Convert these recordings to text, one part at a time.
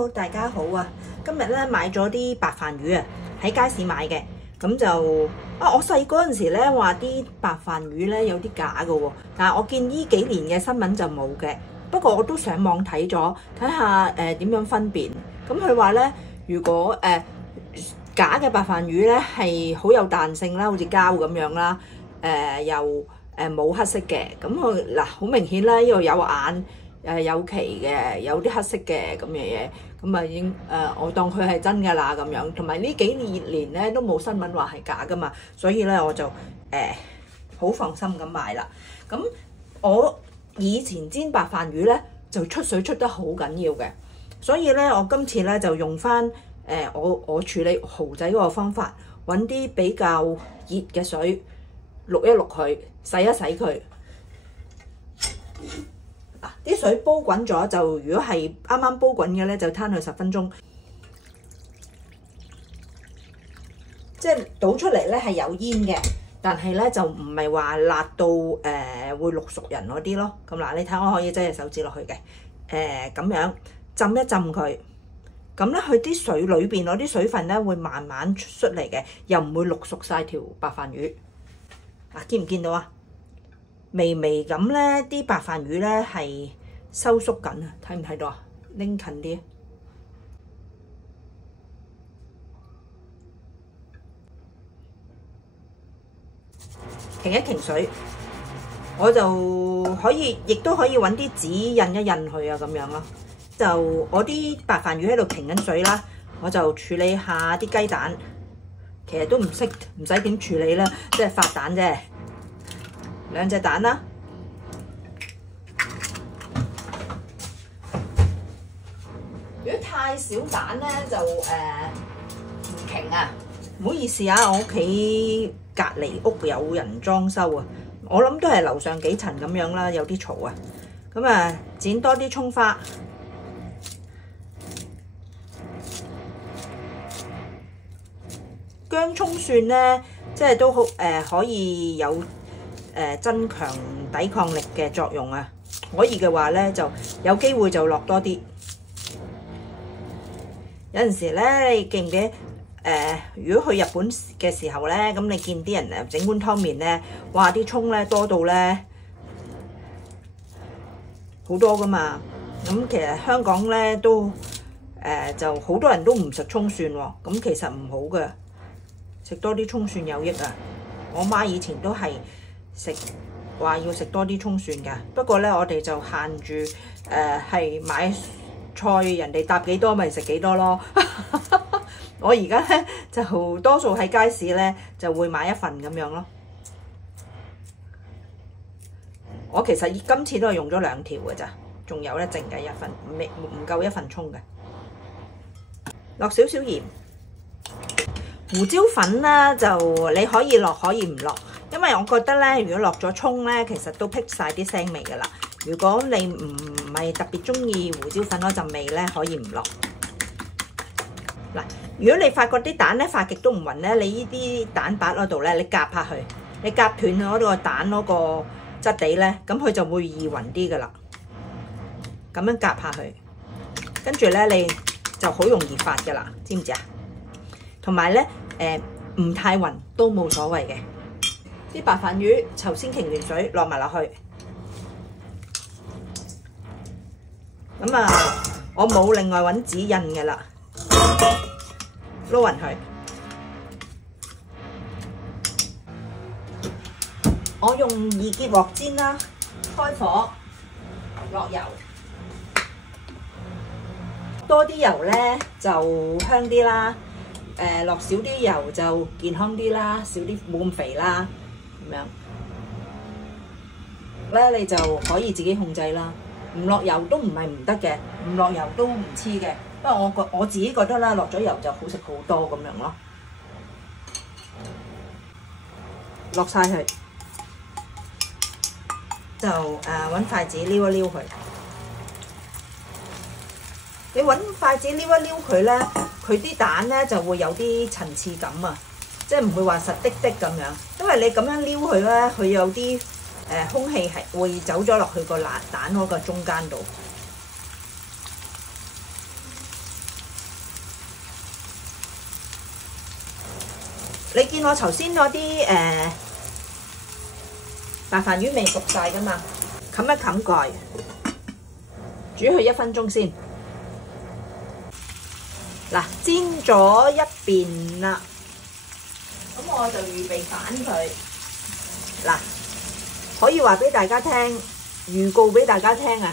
Hello， 大家好啊！今日咧買咗啲白飯魚啊，喺街市買嘅。咁就我細嗰陣時咧話啲白飯魚咧有啲假嘅喎，但係我見呢幾年嘅新聞就冇嘅。不過我都上網睇咗，睇下點樣分辨。咁佢話咧，如果假嘅白飯魚咧係好有彈性啦，好似膠咁樣啦，又冇黑色嘅。咁佢嗱好明顯啦，呢度有眼。有鰭嘅，有啲黑色嘅咁嘅嘢，咁啊已經我當佢係真㗎啦咁樣。同埋呢幾年咧都冇新聞話係假㗎嘛，所以咧我就好放心咁買啦。咁我以前煎白飯魚咧就出水出得好緊要嘅，所以咧我今次咧就用翻我處理蠔仔嗰個方法，揾啲比較熱嘅水渌一渌佢，洗一洗佢。啲水煲滾咗就，如果係啱啱煲滾嘅咧，就攤佢10分鐘。即係倒出嚟咧係有煙嘅，但係咧就唔係話辣到會淥熟人嗰啲咯。咁嗱，你睇我可以擠隻手指落去嘅，咁樣浸一浸佢。咁咧佢啲水裏邊嗰啲水分咧會慢慢出嚟嘅，又唔會淥熟晒條白飯魚。見唔見到啊？微微咁咧，啲白飯魚咧係收縮緊啊！睇唔睇到啊？拎近啲，停一停水，我就可以，亦都可以揾啲紙印一印佢啊，咁樣咯。就我啲白飯魚喺度停緊水啦，我就處理下啲雞蛋。其實都唔使點處理啦，即係發蛋啫。2隻蛋啦，如果太少蛋咧就唔瓊啊，唔好意思啊，我屋企隔離屋有人裝修啊，我諗都係樓上幾層咁樣啦，有啲嘈啊，咁啊剪多啲葱花，薑葱蒜咧，即係都好可以有增強抵抗力嘅作用啊！可以嘅話咧，就有機會就落多啲。有陣時咧，你記唔記得如果去日本嘅時候咧，咁你見啲人整碗湯麵咧，哇！啲葱咧多到咧好多噶嘛。咁其實香港咧都就好多人都唔食葱蒜喎。咁其實唔好嘅，食多啲葱蒜有益啊！我媽以前都係話要食多啲葱蒜㗎，不過咧我哋就限住係買菜，人哋搭幾多咪食幾多咯。我而家咧就多數喺街市咧就會買一份咁樣咯。我其實今次都係用咗2條㗎咋，仲有咧剩嘅1份，唔夠1份葱嘅。落少少鹽，胡椒粉啦就你可以落可以唔落。因為我覺得咧，如果落咗葱咧，其實都辟晒啲腥味㗎啦。如果你唔係特別中意胡椒粉嗰陣味咧，可以唔落。嗱，如果你發覺啲蛋咧發極都唔勻咧，你呢啲蛋白嗰度咧，你夾下去，你夾斷咗嗰個蛋嗰個質地咧，咁佢就會易勻啲㗎啦。咁樣夾下去，跟住咧你就好容易發㗎啦，知唔知啊？同埋咧，唔太勻都冇所謂嘅。啲白飯魚頭先停完水，落埋落去。咁啊，我冇另外揾紙印嘅啦，撈勻佢。我用2結鑊煎啦，開火，落油，多啲油咧就香啲啦。落少啲油就健康啲啦，少啲冇咁肥啦。咁樣咧，你就可以自己控制啦。唔落油都唔係唔得嘅，唔落油都唔黐嘅。不過我自己覺得啦，落咗油就好食好多咁樣咯。落晒佢，就揾筷子撩一撩佢。你揾筷子撩一撩佢咧，佢啲蛋咧就會有啲層次感啊！即係唔會話實滴滴咁樣，因為你咁樣撩佢咧，佢有啲空氣係會走咗落去個蛋嗰個中間度。你見我頭先嗰啲白飯魚未熟晒噶嘛？冚一冚蓋，煮佢1分鐘先。嗱，煎咗一邊啦，咁我就預備反佢。嗱，可以話俾大家聽，預告俾大家聽啊！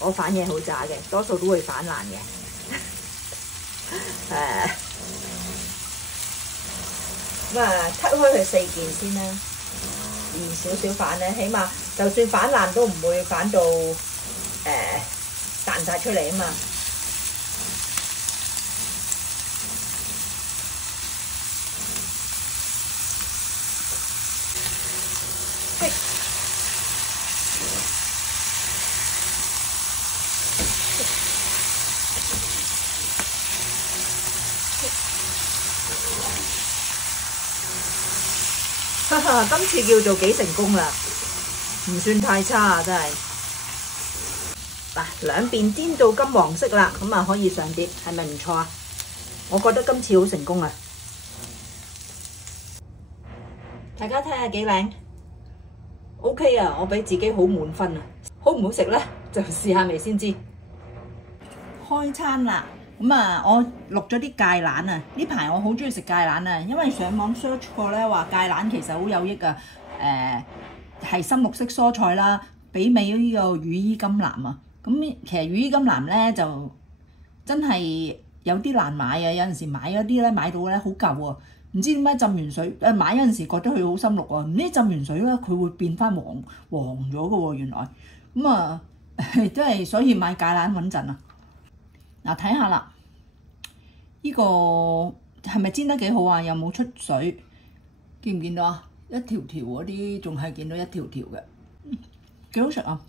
我反嘢好渣嘅，多數都會反爛嘅。咁啊，cut開佢4件先啦，易少少反咧，起碼就算反爛都唔會反到彈晒出嚟啊嘛。今次叫做幾成功啦，唔算太差啊，真係。嗱，兩邊煎到金黃色啦，咁啊可以上碟，係咪唔錯啊？我覺得今次好成功啊！大家睇下幾靚 ，OK 啊！我俾自己好滿分啊！好唔好食咧？就試下味先知。開餐啦！咁啊，我錄咗啲芥蘭啊！呢排我好中意食芥蘭啊，因為上網 search 過咧話芥蘭其實好有益啊。係深綠色蔬菜啦，媲美呢個羽衣甘藍啊。咁其實羽衣甘藍咧就真係有啲難買啊，有陣時買嗰啲咧買到咧好舊啊，唔知點解浸完水買嗰陣時覺得佢好深綠啊，唔知浸完水咧佢會變翻黃咗嘅喎，原來咁啊，真係所以買芥蘭穩陣啊！嗱，睇下啦，呢個係咪煎得幾好啊？又冇出水，見唔見到啊？一條條嗰啲仲係見到一條條嘅，幾好食啊！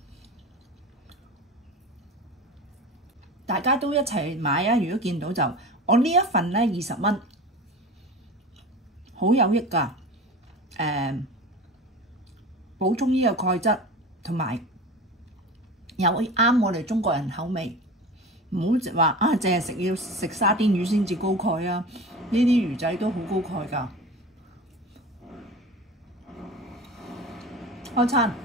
大家都一齊買啊！如果見到就我呢一份咧20蚊，好有益㗎。補充呢個鈣質，同埋有啱我哋中國人口味。唔好話啊，淨係要食沙甸魚先至高鈣啊！呢啲魚仔都好高鈣㗎。開餐。